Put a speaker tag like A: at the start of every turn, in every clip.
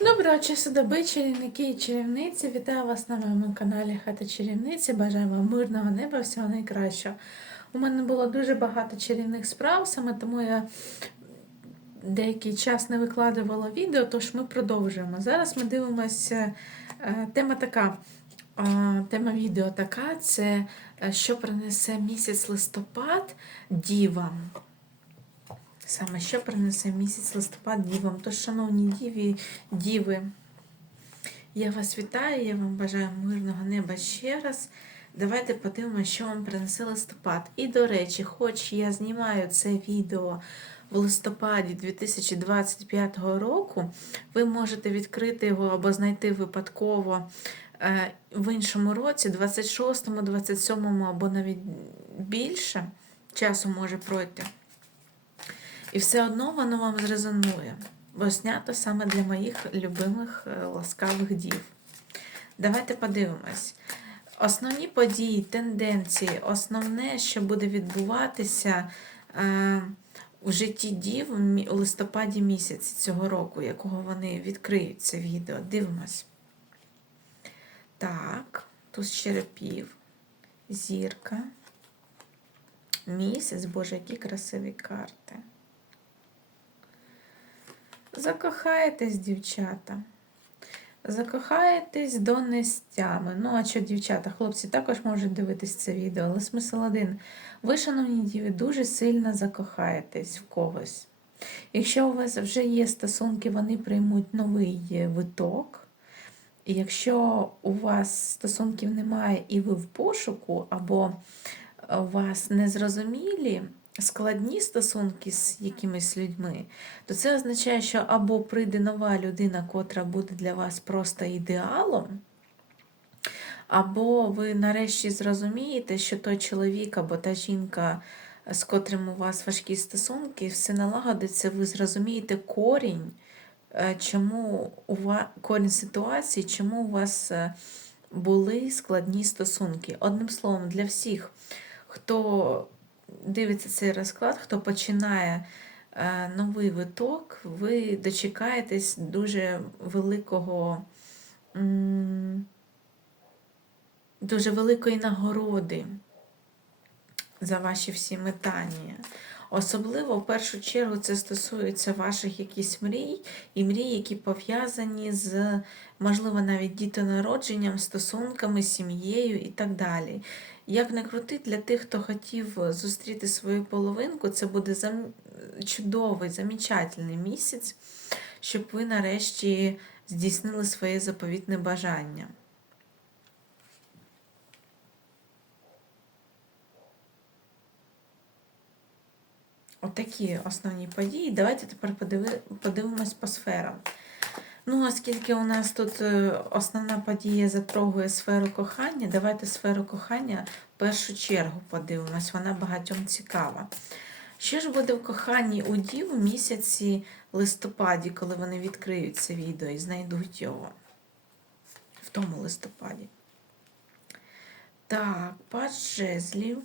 A: Доброго часу доби, чарівники і чарівниці. Вітаю вас на моєму каналі Хата Чарівниці. Бажаю вам мирного неба, всього найкращого. У мене було дуже багато чарівних справ, саме тому я деякий час не викладувала відео, тож ми продовжуємо. Зараз ми дивимося. е, Тема така. Тема відео така: це е, що принесе місяць листопад дівам. Саме що принесе місяць листопад дівам. Тож, шановні діві, діви, я вас вітаю, я вам бажаю мирного неба ще раз. Давайте подивимося, що вам принесе листопад. І, до речі, хоч я знімаю це відео в листопаді 2025 року, ви можете відкрити його або знайти випадково е, в іншому році, 26-му, 27-му або навіть більше часу може пройти. І все одно воно вам зрезонує, бо знято саме для моїх любимих е, ласкавих дів. Давайте подивимось. Основні події, тенденції, основне, що буде відбуватися е, у житті дів у листопаді місяці цього року, якого вони відкриють це відео. Дивимось. Так, тут черепів, зірка, місяць, боже, які красиві карти. Закохаєтесь, дівчата. Закохаєтесь до нестями. Ну, а що, дівчата, хлопці також можуть дивитись це відео, але смисл один. Ви, шановні діви, дуже сильно закохаєтесь в когось. Якщо у вас вже є стосунки, вони приймуть новий виток. І якщо у вас стосунків немає і ви в пошуку, або у вас незрозумілі складні стосунки з якимись людьми, то це означає, що або прийде нова людина, котра буде для вас просто ідеалом, або ви нарешті зрозумієте, що той чоловік або та жінка, з котрим у вас важкі стосунки, все налагодиться, ви зрозумієте корінь, е, чому у вас корінь ситуації, чому у вас е, були складні стосунки. Одним словом, для всіх, хто дивиться цей розклад, хто починає е, новий виток, ви дочекаєтесь дуже великого, дуже великої нагороди за ваші всі метання. Особливо в першу чергу це стосується ваших якісь мрій і мрій, які пов'язані з, можливо, навіть дітонародженням, стосунками, сім'єю і так далі. Як не крути, для тих, хто хотів зустріти свою половинку, це буде зам... чудовий, замечательний місяць, щоб ви нарешті здійснили своє заповітне бажання. Отакі основні події. Давайте тепер подивимось по сферам. Ну, оскільки у нас тут е, основна подія затрогує сферу кохання, давайте сферу кохання в першу чергу подивимось, вона багатьом цікава. Що ж буде в коханні у дів у місяці листопаді, коли вони відкриють це відео і знайдуть його? В тому листопаді. Так, паж жезлів.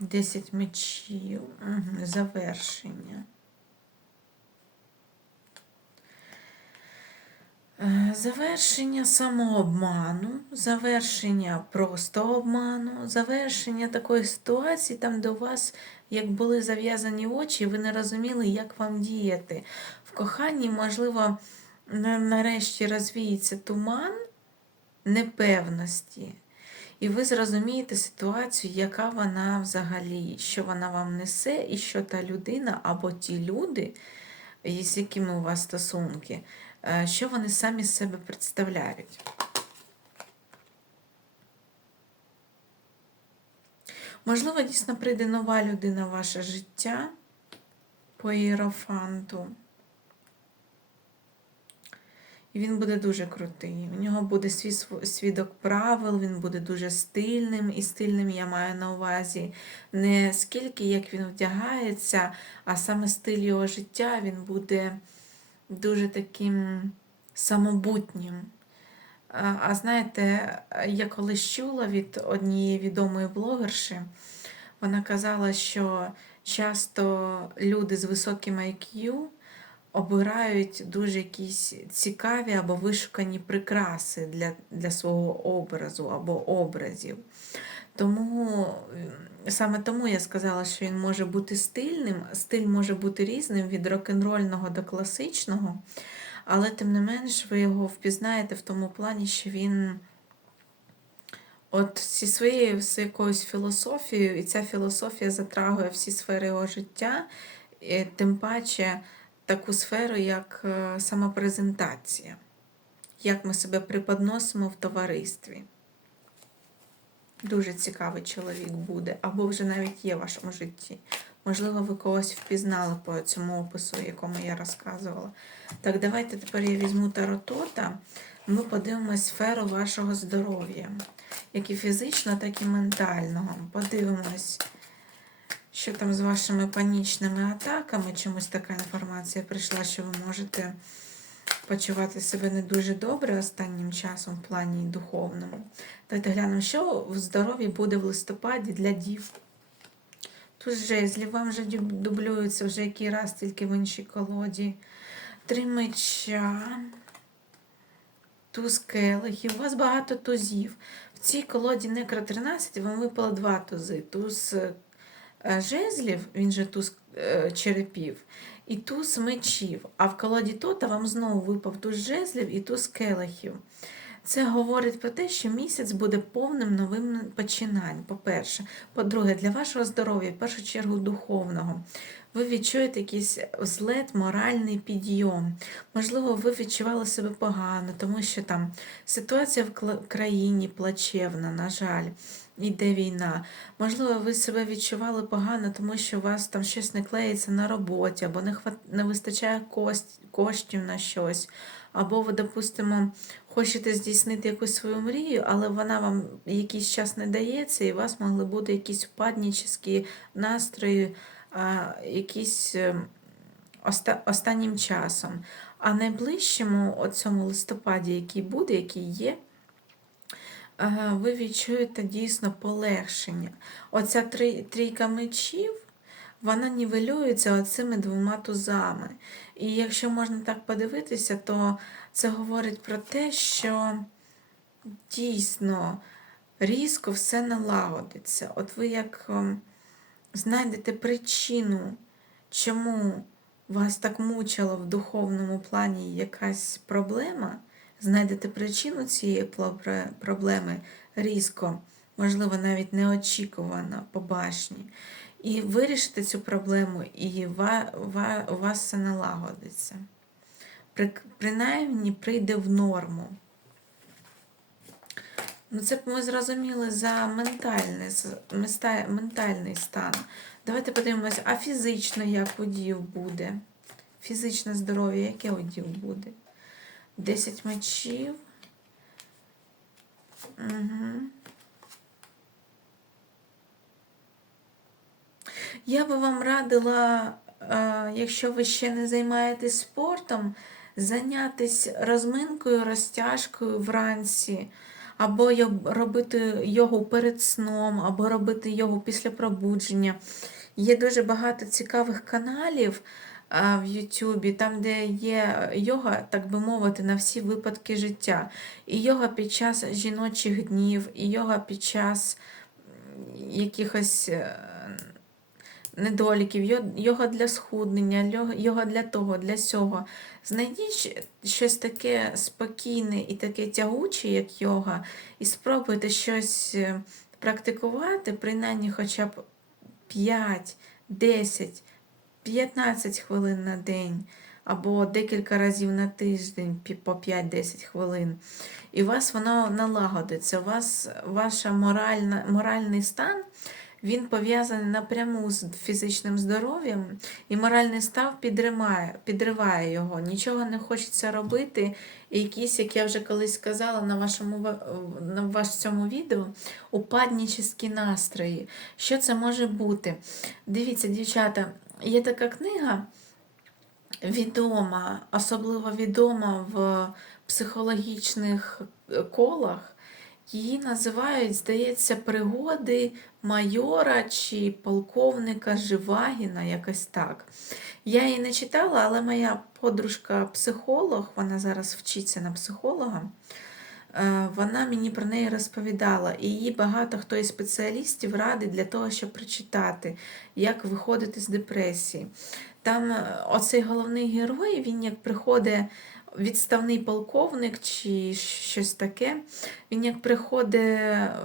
A: 10 мечів. Угу, завершення. Завершення самообману, завершення просто обману, завершення такої ситуації, там, у вас як були зав'язані очі, ви не розуміли, як вам діяти. В коханні, можливо, нарешті розвіється туман непевності. І ви зрозумієте ситуацію, яка вона взагалі, що вона вам несе, і що та людина або ті люди, з якими у вас стосунки, е, що вони самі себе представляють. Можливо, дійсно прийде нова людина в ваше життя по іерофанту. І він буде дуже крутий. У нього буде свій свідок правил, він буде дуже стильним. І стильним я маю на увазі не скільки як він вдягається, а саме стиль його життя він буде дуже таким самобутнім. А, знаєте, я колись чула від однієї відомої блогерші, вона казала, що часто люди з високим IQ обирають дуже якісь цікаві або вишукані прикраси для, для свого образу або образів. Тому саме тому я сказала, що він може бути стильним. Стиль може бути різним від рок-н-рольного до класичного, але тим не менш ви його впізнаєте в тому плані, що він от зі своєю з якоюсь філософією, і ця філософія затрагує всі сфери його життя, і тим паче таку сферу, як е, самопрезентація, як ми себе преподносимо в товаристві. Дуже цікавий чоловік буде, або вже навіть є в вашому житті. Можливо, ви когось впізнали по цьому опису, якому я розказувала. Так, давайте тепер я візьму таротота. Ми подивимось сферу вашого здоров'я, як і фізичного, так і ментального. Подивимось, що там з вашими панічними атаками. Чомусь така інформація прийшла, що ви можете почувати себе не дуже добре останнім часом в плані духовному. Давайте глянемо, що в здоров'ї буде в листопаді для дів. Тут жезлів, вам вже дуб- дублюється вже який раз, тільки в іншій колоді. Три меча, туз келихів. У вас багато тузів. В цій колоді Некро 13 вам випало два тузи. Туз е, жезлів, він же туз е, черепів, і туз мечів. А в колоді Тота вам знову випав туз жезлів і туз келихів. Це говорить про те, що місяць буде повним новим починань. По-перше, по-друге, для вашого здоров'я, в першу чергу духовного. Ви відчуєте якийсь злет, моральний підйом. Можливо, ви відчували себе погано, тому що там ситуація в країні плачевна, на жаль, йде війна. Можливо, ви себе відчували погано, тому що у вас там щось не клеїться на роботі, або не, хват... не вистачає коштів на щось. Або ви, допустимо, хочете здійснити якусь свою мрію, але вона вам якийсь час не дається, і у вас могли бути якісь впаднічі настрої, якісь е, оста- останнім часом. А найближчому цьому листопаді, який буде, який є, ви відчуєте дійсно полегшення. Оця трійка мечів, вона нівелюється оцими двома тузами. І якщо можна так подивитися, то це говорить про те, що дійсно різко все налагодиться. От ви як ем, знайдете причину, чому вас так мучила в духовному плані якась проблема, знайдете причину цієї проблеми різко, можливо, навіть неочікувано по башні, і вирішите цю проблему, і у вас все налагодиться. Принаймні прийде в норму. Ну, це б ми зрозуміли за ментальний, ментальний стан. Давайте подивимося, а фізично як у дів буде? Фізичне здоров'я, яке у дів буде? 10 мечів. Угу. Я би вам радила, е, якщо ви ще не займаєтесь спортом, зайнятися розминкою, розтяжкою вранці, або робити йогу перед сном, або робити йогу після пробудження. Є дуже багато цікавих каналів в Ютубі, там, де є йога, так би мовити, на всі випадки життя. І йога під час жіночих днів, і йога під час якихось е, недоліків, йо- йога для схуднення, йога для того, для сього. Знайдіть щось таке спокійне і таке тягуче, як йога, і спробуйте щось е, практикувати, принаймні хоча б 5, 10, 15 хвилин на день. Або декілька разів на тиждень по 5-10 хвилин. І у вас воно налагодиться. У вас ваша моральний стан він пов'язаний напряму з фізичним здоров'ям, і моральний став підримає, підриває його. Нічого не хочеться робити. І якісь, як я вже колись сказала на вашому на ваш відео, упаднічі настрої. Що це може бути? Дивіться, дівчата, є така книга відома, особливо відома в психологічних е, колах. Її називають, здається, пригоди майора чи полковника Живагіна, якось так. Я її не читала, але моя подружка-психолог, вона зараз вчиться на психолога. Е, Вона мені про неї розповідала, і її багато хто із спеціалістів радить для того, щоб прочитати, як виходити з депресії. Там е, оцей головний герой, він як приходить відставний полковник чи щось таке, він як приходить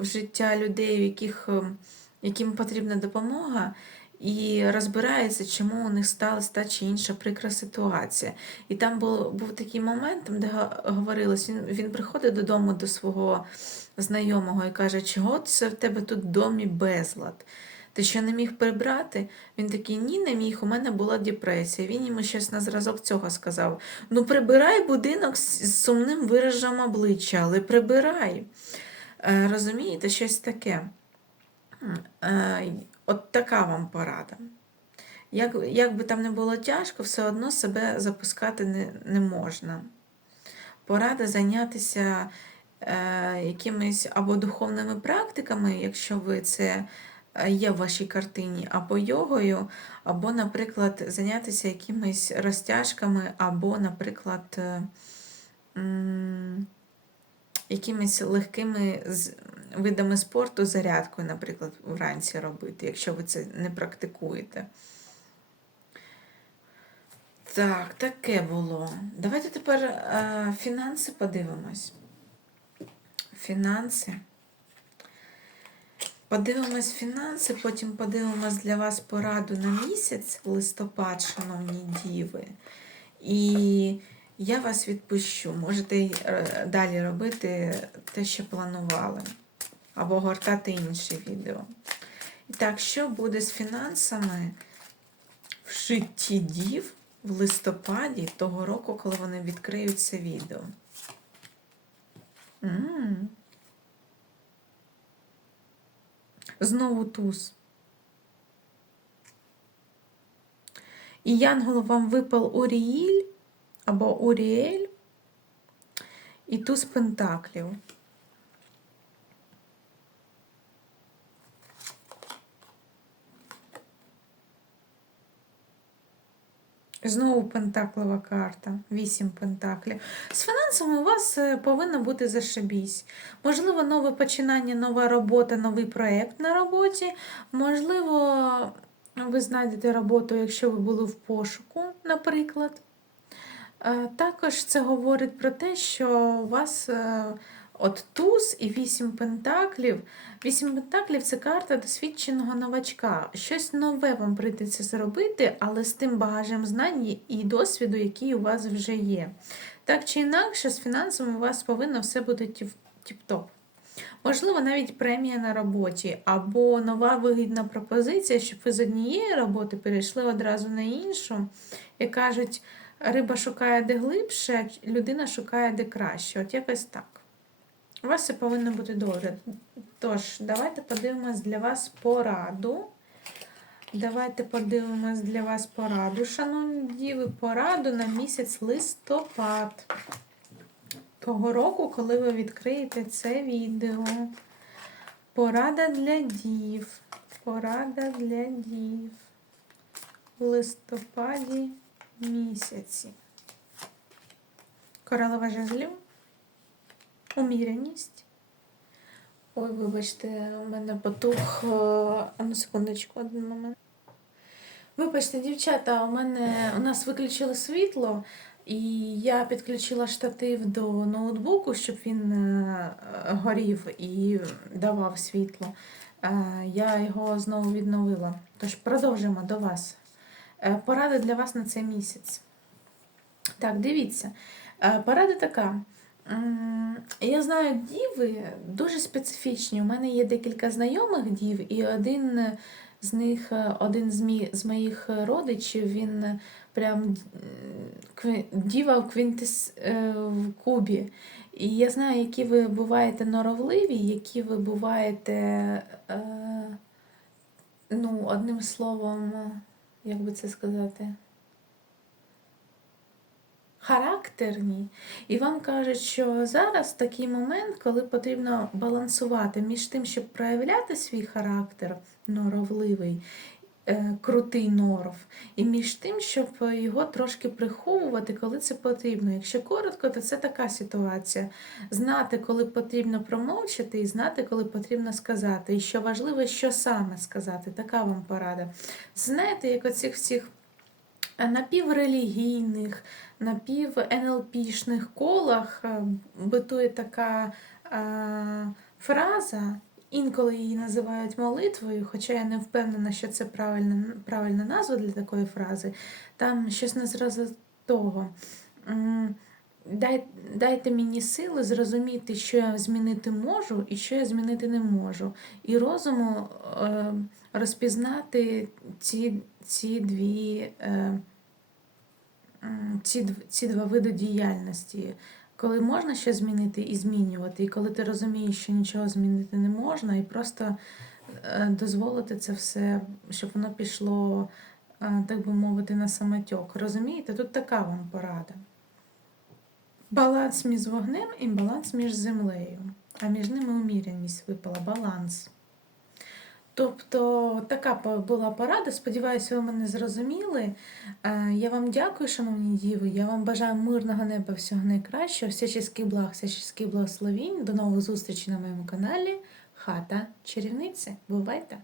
A: в життя людей, яких, е, яким потрібна допомога, і розбирається, чому у них сталася та чи інша прикра ситуація. І там був, був такий момент, де говорилось, він, він приходить додому до свого знайомого і каже, чого це в тебе тут в домі безлад? Ти що не міг прибрати? Він такий, ні, не міг, у мене була депресія. Він йому щось на зразок цього сказав. Ну, прибирай будинок з сумним виражем обличчя, але прибирай. Е, розумієте, щось таке. Е, от така вам порада. Як, як би там не було тяжко, все одно себе запускати не, не можна. Порада зайнятися е, якимись або духовними практиками, якщо ви це е, є в вашій картині, або йогою, або, наприклад, зайнятися якимись розтяжками, або, наприклад, е, м, якимись легкими з- видами спорту, зарядкою, наприклад, вранці робити, якщо ви це не практикуєте. Так, таке було. Давайте тепер е, фінанси подивимось. Фінанси. Подивимось фінанси, потім подивимось для вас пораду на місяць, листопад, шановні діви. І я вас відпущу. Можете е, далі робити те, що планували, або гортати інші відео. І так, що буде з фінансами в житті дів в листопаді того року, коли вони відкриють це відео? м Знову туз. І Янгол вам випав Уріїль або Уріель і туз пентаклів. Знову пентаклова карта, вісім пентаклів. З фінансами у вас е, повинно бути зашибісь. Можливо, нове починання, нова робота, новий проєкт на роботі. Можливо, ви знайдете роботу, якщо ви були в пошуку, наприклад. Е, Також це говорить про те, що у вас е, от туз і вісім пентаклів. Вісім пентаклів це карта досвідченого новачка. Щось нове вам прийдеться зробити, але з тим багажем знань і досвіду, який у вас вже є. Так чи інакше, з фінансами у вас повинно все бути тіп- тіп-топ. Можливо, навіть премія на роботі, або нова вигідна пропозиція, щоб ви з однієї роботи перейшли одразу на іншу. І кажуть, риба шукає де глибше, людина шукає де краще. От якось так. У вас все повинно бути добре. Тож, давайте подивимось для вас пораду. Давайте подивимось для вас пораду. Шановні діви, пораду на місяць листопад того року, коли ви відкриєте це відео. Порада для дів. Порада для дів. В листопаді місяці. Королева жезлів. Уміреність. Ой, вибачте, у мене потух. е, А ну, секундочку, один момент. Вибачте, дівчата, у мене у нас виключили світло, і я підключила штатив до ноутбуку, щоб він е, горів і давав світло. Е, Я його знову відновила. Тож продовжимо до вас. Порада для вас на цей місяць. Так, дивіться. Порада така. Я знаю, діви дуже специфічні. У мене є декілька знайомих дів, і один з них, е, один з, мі, з моїх родичів, він прям діва в квінтис е, в Кубі. І я знаю, які ви буваєте норовливі, які ви буваєте, е, ну, одним словом, як би це сказати. Характерні, і вам кажуть, що зараз такий момент, коли потрібно балансувати між тим, щоб проявляти свій характер норовливий, е, крутий норов, і між тим, щоб його трошки приховувати, коли це потрібно. Якщо коротко, то це така ситуація. Знати, коли потрібно промовчати, і знати, коли потрібно сказати. І що важливо, що саме сказати. Така вам порада. Знаєте, як оцих всіх напіврелігійних, напів-НЛПшних колах е, битує така е, фраза. Інколи її називають молитвою, хоча я не впевнена, що це правильна, правильна назва для такої фрази. Там щось не зразу того. Дай, дайте мені сили зрозуміти, що я змінити можу і що я змінити не можу. І розуму е, розпізнати ці, ці дві. Е, ці, ці два види діяльності, коли можна щось змінити і змінювати, і коли ти розумієш, що нічого змінити не можна, і просто е, дозволити це все, щоб воно пішло, е, так би мовити, на самотьок. Розумієте? Тут така вам порада. Баланс між вогнем і баланс між землею. А між ними уміряність випала, баланс. Тобто така була порада. Сподіваюся, ви мене зрозуміли. Е, Я вам дякую, шановні діви. Я вам бажаю мирного неба, всього найкращого, всяческих благ, всяческих благословінь. До нових зустрічей на моєму каналі. Хата чарівниці. Бувайте!